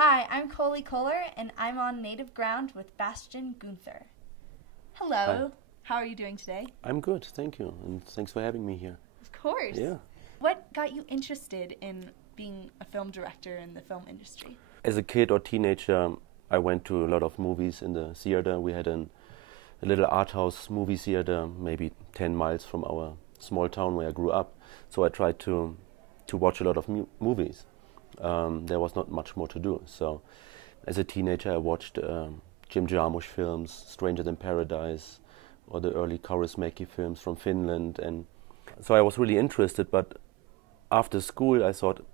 Hi, I'm Coley Kohler, and I'm on native ground with Bastian Günther. Hello. Hi. How are you doing today? I'm good, thank you, and thanks for having me here. Of course. Yeah. What got you interested in being a film director in the film industry? As a kid or teenager, I went to a lot of movies in the theater. We had a little art house movie theater, maybe 10 miles from our small town where I grew up. So I tried to watch a lot of movies. There was not much more to do. So as a teenager, I watched Jim Jarmusch films, Stranger Than Paradise, or the early Kaurismäki films from Finland. And so I was really interested, but after school I thought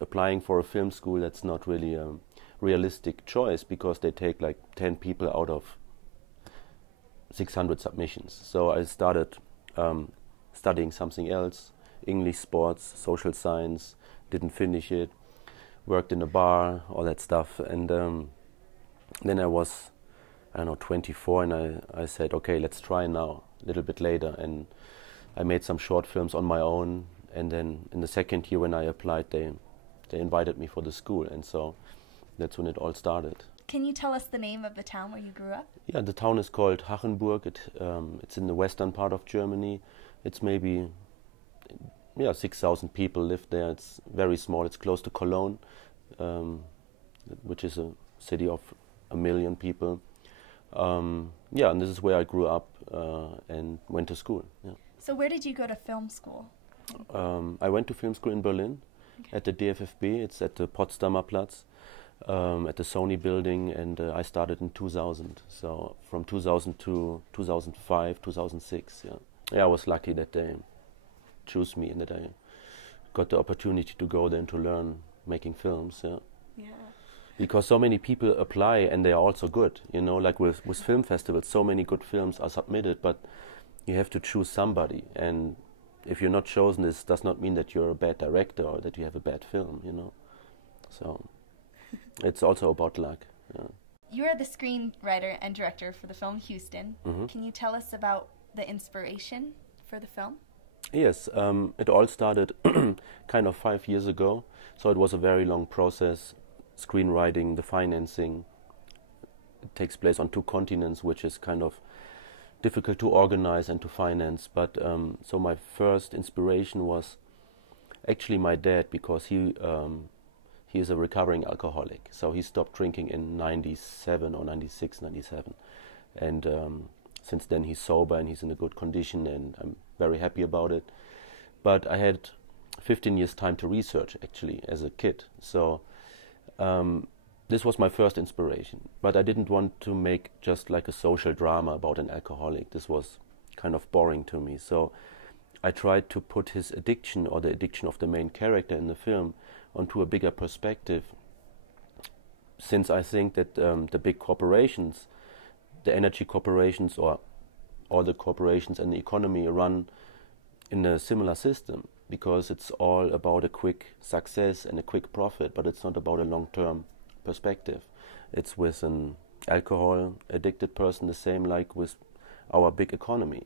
applying for a film school, that's not really a realistic choice because they take like 10 people out of 600 submissions. So I started studying something else, English, sports, social science, didn't finish it, worked in a bar, all that stuff. And then I was, 24, and I said, okay, let's try now, a little bit later. And I made some short films on my own. And then in the second year when I applied, they invited me for the school. And so that's when it all started. Can you tell us the name of the town where you grew up? Yeah, the town is called Hachenburg. It's in the western part of Germany. It's maybe 6,000 people live there. It's very small. It's close to Cologne, which is a city of 1 million people. And this is where I grew up and went to school. Yeah. So where did you go to film school? I went to film school in Berlin, at the DFFB. It's at the Potsdamer Platz, at the Sony building, and I started in 2000. So from 2000 to 2005, 2006. Yeah, I was lucky that they chose me and that I got the opportunity to go there and to learn making films. Yeah. Because so many people apply and they are also good. Like with film festivals, so many good films are submitted, but you have to choose somebody. And if you're not chosen, this does not mean that you're a bad director or that you have a bad film. So it's also about luck. Yeah. You are the screenwriter and director for the film Huston. Mm-hmm. Can you tell us about the inspiration for the film? Yes, it all started kind of 5 years ago. So it was a very long process. Screenwriting, the financing, it takes place on 2 continents, which is kind of difficult to organize and to finance. But so my first inspiration was actually my dad, because he is a recovering alcoholic. So he stopped drinking in 97 or 96, 97. And since then he's sober and he's in a good condition, and I'm very happy about it. But I had 15 years time to research actually as a kid. So this was my first inspiration. But I didn't want to make just like a social drama about an alcoholic. This was kind of boring to me. So I tried to put his addiction, or the addiction of the main character in the film, onto a bigger perspective. Since I think that the big corporations, the energy corporations, or all the corporations and the economy run in a similar system, because it's all about a quick success and a quick profit, but it's not about a long-term perspective. It's with an alcohol addicted person the same like with our big economy.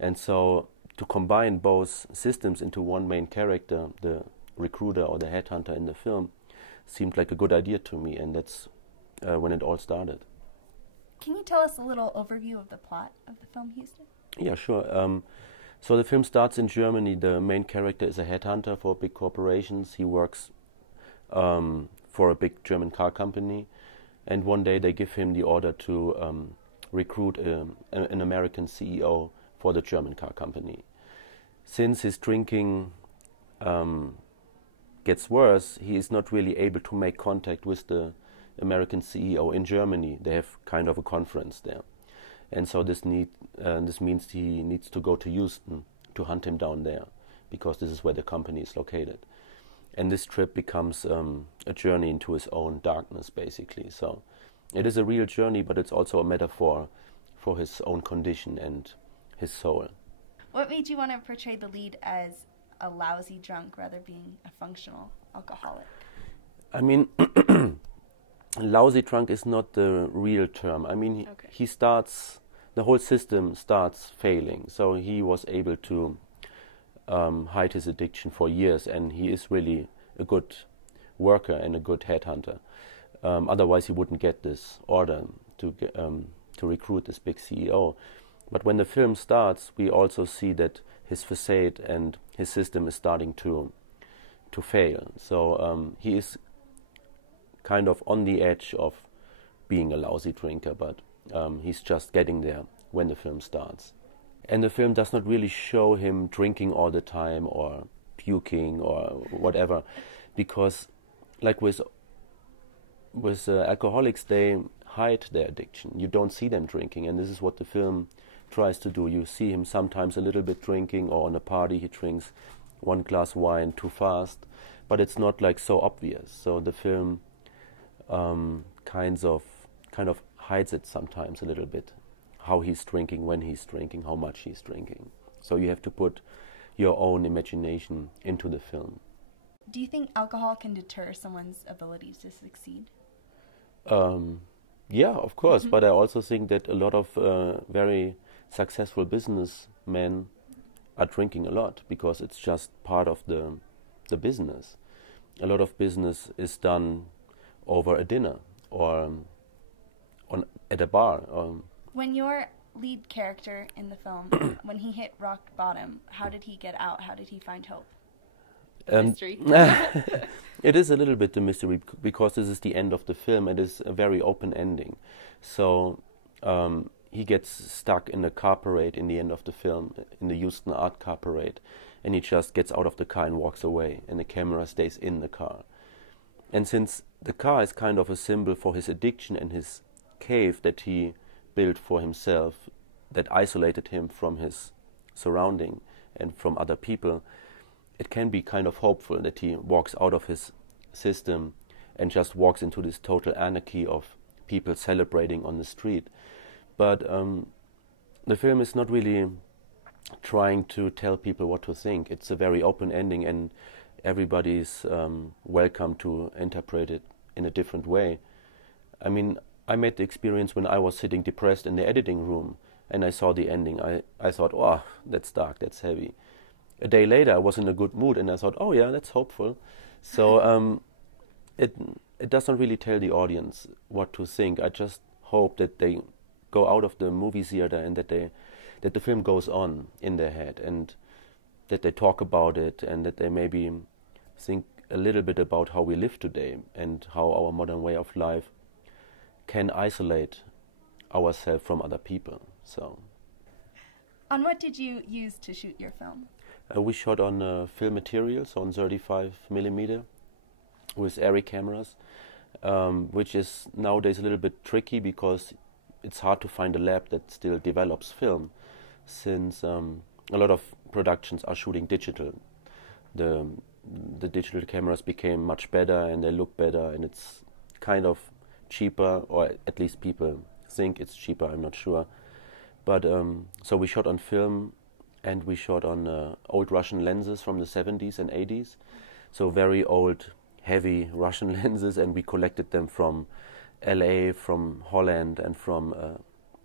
And so to combine both systems into one main character, the recruiter or the headhunter in the film, seemed like a good idea to me, and that's when it all started. Can you tell us a little overview of the plot of the film Huston? Yeah, sure. So the film starts in Germany. The main character is a headhunter for big corporations. He works for a big German car company, and one day they give him the order to recruit an American CEO for the German car company. Since his drinking gets worse, he is not really able to make contact with the American CEO in Germany. They have kind of a conference there. And so this means he needs to go to Huston to hunt him down there, because this is where the company is located. And this trip becomes a journey into his own darkness, basically. So it is a real journey, but it's also a metaphor for his own condition and his soul. What made you want to portray the lead as a lousy drunk rather than being a functional alcoholic? I mean, lousy drunk is not the real term. I mean, he starts, the whole system starts failing. So he was able to hide his addiction for years, and he is really a good worker and a good headhunter. Otherwise, he wouldn't get this order to recruit this big CEO. But when the film starts, we also see that his facade and his system is starting to fail. So he is kind of on the edge of being a lousy drinker, but he's just getting there when the film starts. And the film does not really show him drinking all the time or puking or whatever, because like with alcoholics, they hide their addiction. You don't see them drinking, and this is what the film tries to do. You see him sometimes a little bit drinking, or on a party he drinks one glass wine too fast, but it's not like so obvious. So the film kind of hides it sometimes a little bit, how he's drinking, when he's drinking, how much he's drinking. So you have to put your own imagination into the film. Do you think alcohol can deter someone's ability to succeed? Yeah, of course, but I also think that a lot of very successful businessmen are drinking a lot, because it's just part of the business. A lot of business is done over a dinner or at a bar. When your lead character in the film, when he hit rock bottom, how did he get out? How did he find hope? Mystery. It is a little bit the mystery, because this is the end of the film. It is a very open ending. So he gets stuck in a car parade in the end of the film, in the Huston art car parade, and he just gets out of the car and walks away, and the camera stays in the car. And since the car is kind of a symbol for his addiction and his cave that he built for himself, that isolated him from his surrounding and from other people, it can be kind of hopeful that he walks out of his system and just walks into this total anarchy of people celebrating on the street. But the film is not really trying to tell people what to think. It's a very open ending, and everybody is welcome to interpret it in a different way. I mean, I made the experience when I was sitting depressed in the editing room and I saw the ending. I thought, oh, that's dark, that's heavy. A day later, I was in a good mood, and I thought, oh yeah, that's hopeful. So it doesn't really tell the audience what to think. I just hope that they go out of the movie theater and that the film goes on in their head, and that they talk about it, and that they maybe think a little bit about how we live today and how our modern way of life can isolate ourselves from other people. So, on what did you use to shoot your film? We shot on film materials, on 35mm with ARRI cameras, which is nowadays a little bit tricky because it's hard to find a lab that still develops film, since a lot of productions are shooting digital. The digital cameras became much better and they look better, and it's kind of cheaper, or at least people think it's cheaper, I'm not sure. But so we shot on film, and we shot on old Russian lenses from the 70s and 80s, so very old, heavy Russian lenses, and we collected them from LA, from Holland, and from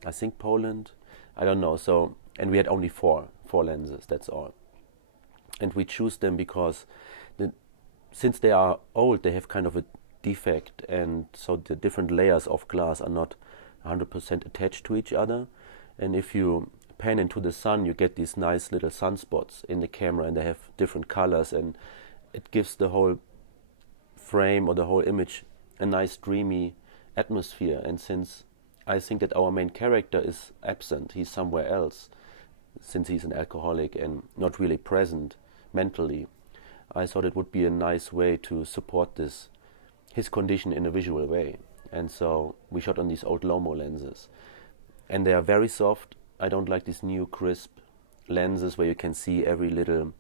I think Poland, I don't know. So, and we had only four lenses, that's all. And we choose them because since they are old, they have kind of a defect, and so the different layers of glass are not 100% attached to each other. And if you pan into the sun, you get these nice little sunspots in the camera, and they have different colors, and it gives the whole frame or the whole image a nice dreamy atmosphere. And since I think that our main character is absent, he's somewhere else, since he's an alcoholic and not really present mentally, I thought it would be a nice way to support his condition in a visual way. And so we shot on these old Lomo lenses, and they are very soft. I don't like these new crisp lenses where you can see every little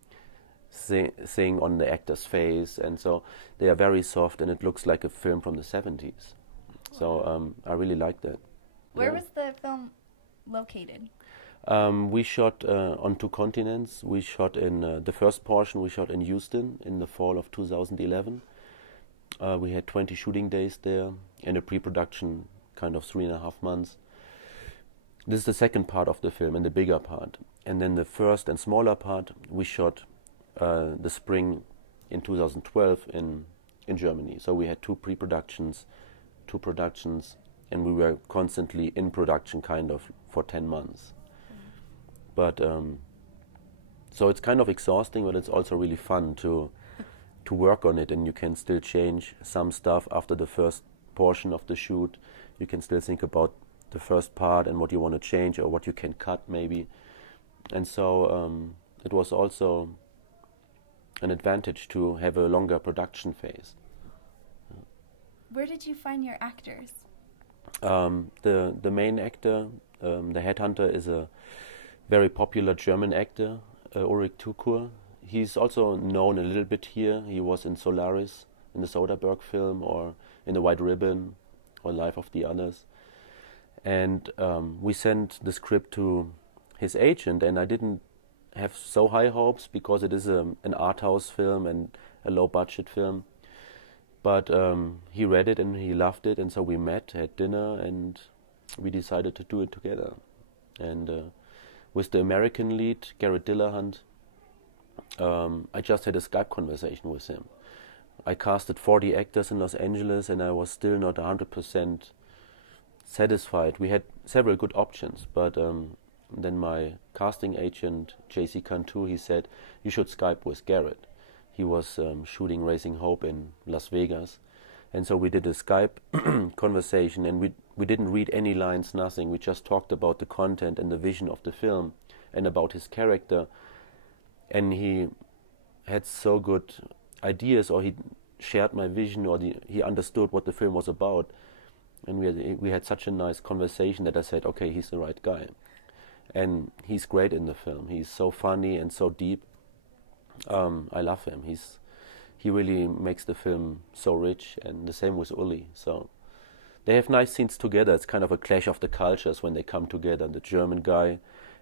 thing on the actor's face, and so they are very soft, and it looks like a film from the 70s. So I really like that. Where was the film located? We shot on 2 continents. We shot in the first portion, we shot in Huston in the fall of 2011. We had 20 shooting days there, and a pre-production kind of 3.5 months. This is the second part of the film, and the bigger part. And then the first and smaller part we shot the spring in 2012 in in Germany. So we had two pre-productions, two productions, and we were constantly in production kind of for 10 months. But so it's kind of exhausting, but it's also really fun to work on it, and you can still change some stuff after the first portion of the shoot. You can still think about the first part and what you want to change or what you can cut maybe. And so it was also an advantage to have a longer production phase. Where did you find your actors? The main actor, the headhunter, is a very popular German actor, Ulrich Tukur. He's also known a little bit here. He was in Solaris, in the Soderbergh film, or in The White Ribbon, or Life of the Others. And we sent the script to his agent, and I didn't have so high hopes because it is an art house film and a low budget film. But he read it and he loved it, and so we met, had dinner, and we decided to do it together. And with the American lead, Garrett Dillahunt, I just had a Skype conversation with him. I casted 40 actors in Los Angeles, and I was still not 100% satisfied. We had several good options, but then my casting agent, JC Cantu, he said, you should Skype with Garrett. He was shooting Raising Hope in Las Vegas. And so we did a Skype conversation, and we didn't read any lines, nothing. We just talked about the content and the vision of the film and about his character. And he had so good ideas, or he shared my vision, or he understood what the film was about. And we had such a nice conversation that I said, okay, he's the right guy. And he's great in the film. He's so funny and so deep. I love him. He really makes the film so rich, and the same with Uli. So they have nice scenes together. It's kind of a clash of the cultures when they come together. The German guy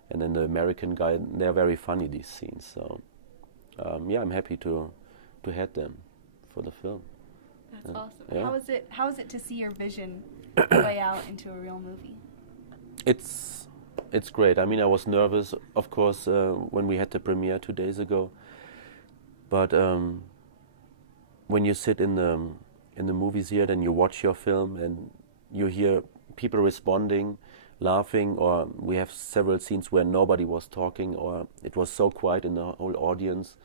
and then the American guy, they're very funny, these scenes. So yeah, I'm happy to head them for the film. That's awesome. Yeah. How is it to see your vision play out into a real movie? It's great. I mean, I was nervous, of course, when we had the premiere 2 days ago. But when you sit in the movie theater and you watch your film and you hear people responding, laughing, or we have several scenes where nobody was talking, or it was so quiet in the whole audience,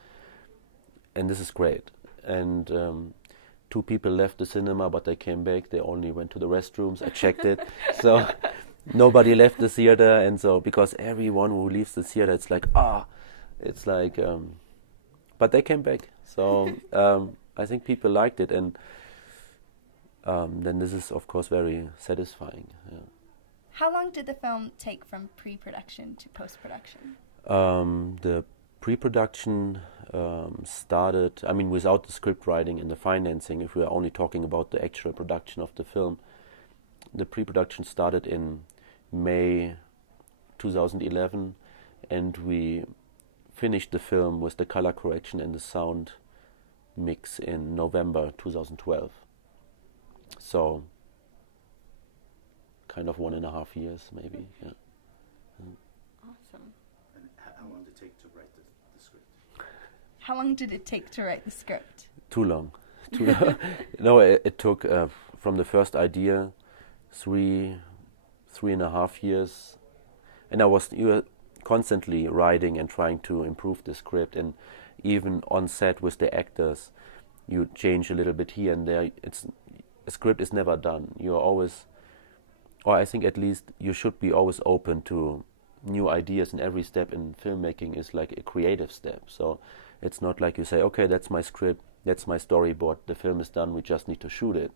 and this is great. And 2 people left the cinema, but they came back. They only went to the restrooms. I checked it. So nobody left the theater, and so because everyone who leaves the theater, it's like, but they came back. So I think people liked it, and then this is, of course, very satisfying. Yeah. How long did the film take from pre-production to post-production? The pre-production started, I mean, without the script writing and the financing, if we are only talking about the actual production of the film, the pre-production started in May 2011, and we finished the film with the color correction and the sound mix in November 2012. So kind of 1.5 years, maybe. Yeah. Awesome. And how long did it take to write the script? How long did it take to write the script? Too long. No, it took from the first idea 3.5 years, and you were constantly writing and trying to improve the script, and even on set with the actors, you change a little bit here and there. A script is never done. You're always, or I think at least you should be always open to new ideas, and every step in filmmaking is like a creative step. So it's not like you say, okay, that's my script, that's my storyboard, the film is done, we just need to shoot it.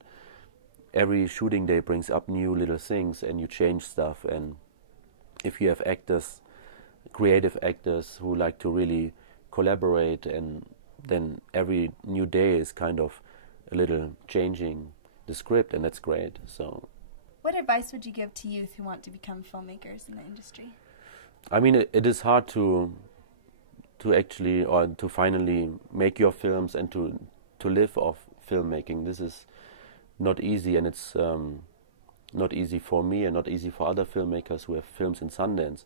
Every shooting day brings up new little things, and you change stuff. And if you have actors, creative actors who like to really collaborate, and then every new day is kind of a little changing the script, and that's great. So what advice would you give to youth who want to become filmmakers in the industry? I mean, it is hard to actually, or to finally make your films and to live off filmmaking. This is not easy, and it's not easy for me and not easy for other filmmakers who have films in Sundance.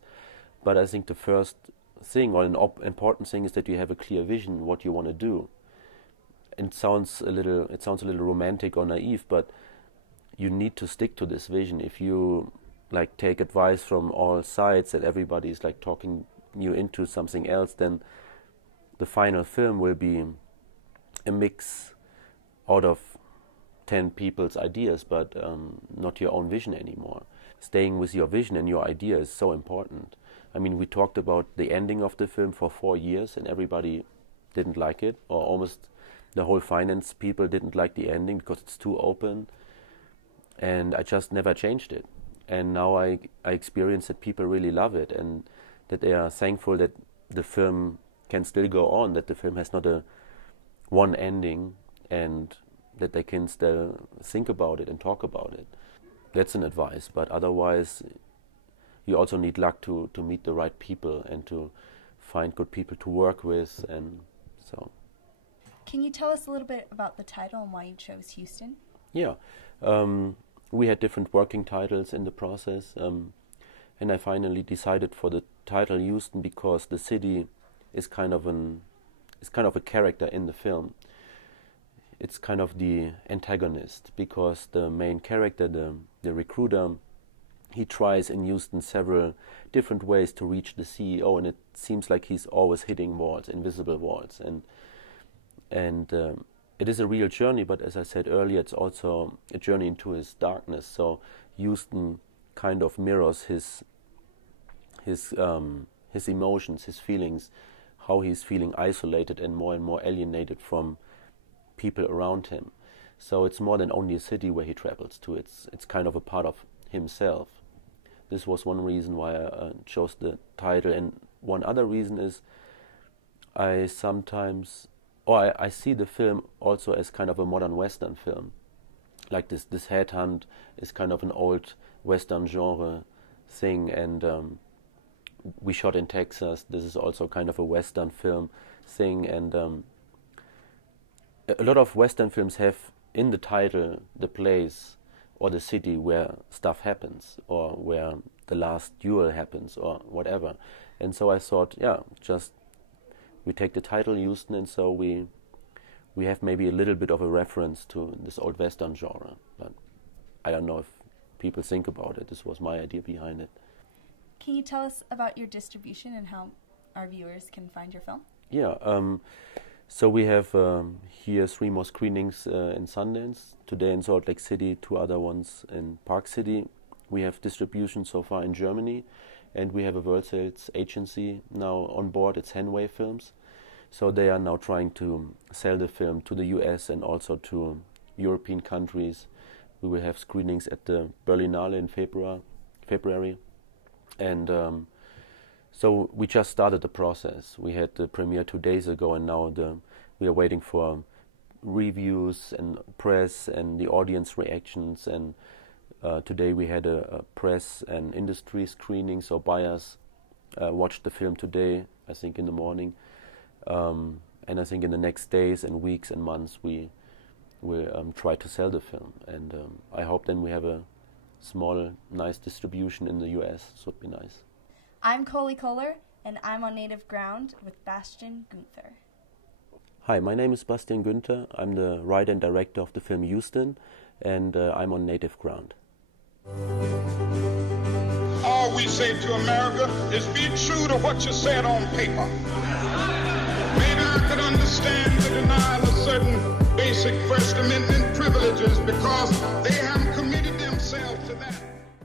But I think the first thing, or an important thing, is that you have a clear vision what you want to do. it sounds a little romantic or naive, but you need to stick to this vision. If you like take advice from all sides and everybody's like talking you into something else, then the final film will be a mix out of 10 people's ideas, but not your own vision anymore. Staying with your vision and your idea is so important. I mean, we talked about the ending of the film for 4 years and everybody didn't like it, or almost the whole finance people didn't like the ending because it's too open, and I just never changed it. And now I experience that people really love it and that they are thankful that the film can still go on, that the film has not a one ending, and that they can still think about it and talk about it. That's an advice, but otherwise you also need luck to meet the right people and to find good people to work with, and so. Can you tell us a little bit about the title and why you chose Huston? Yeah, we had different working titles in the process, and I finally decided for the title Huston because the city is kind of a character in the film. It's kind of the antagonist because the main character, the recruiter, he tries in Huston several different ways to reach the CEO, and it seems like he's always hitting walls, invisible walls, and it is a real journey, but as I said earlier, it's also a journey into his darkness. So Huston kind of mirrors his emotions, his feelings, how he's feeling isolated and more alienated from people around him. So it's more than only a city where he travels to. It's kind of a part of himself. This was one reason why I chose the title, and one other reason is I see the film also as kind of a modern Western film. Like this Headhunt is kind of an old Western genre thing, and we shot in Texas. This is also kind of a Western film thing, and a lot of Western films have in the title the place or the city where stuff happens, or where the last duel happens, or whatever. And so I thought, yeah, just we take the title Huston, and so we have maybe a little bit of a reference to this old Western genre. But I don't know if people think about it. This was my idea behind it. Can you tell us about your distribution and how our viewers can find your film? Yeah, so we have here 3 more screenings in Sundance, today in Salt Lake City, 2 other ones in Park City. We have distribution so far in Germany, and we have a world sales agency now on board. It's Henway Films. So they are now trying to sell the film to the US and also to European countries. We will have screenings at the Berlinale in February. And so we just started the process. We had the premiere 2 days ago, and now we are waiting for reviews and press and the audience reactions. And today we had a press and industry screening, so buyers watched the film today, I think in the morning. And I think in the next days and weeks and months we will try to sell the film. And I hope then we have a small, nice distribution in the US, so it'd be nice. I'm Coley Kohler, and I'm on native ground with Bastian Günther. Hi, my name is Bastian Günther. I'm the writer and director of the film Huston, and I'm on native ground. All we say to America is be true to what you said on paper. Maybe I could understand the denial of certain basic First Amendment privileges because they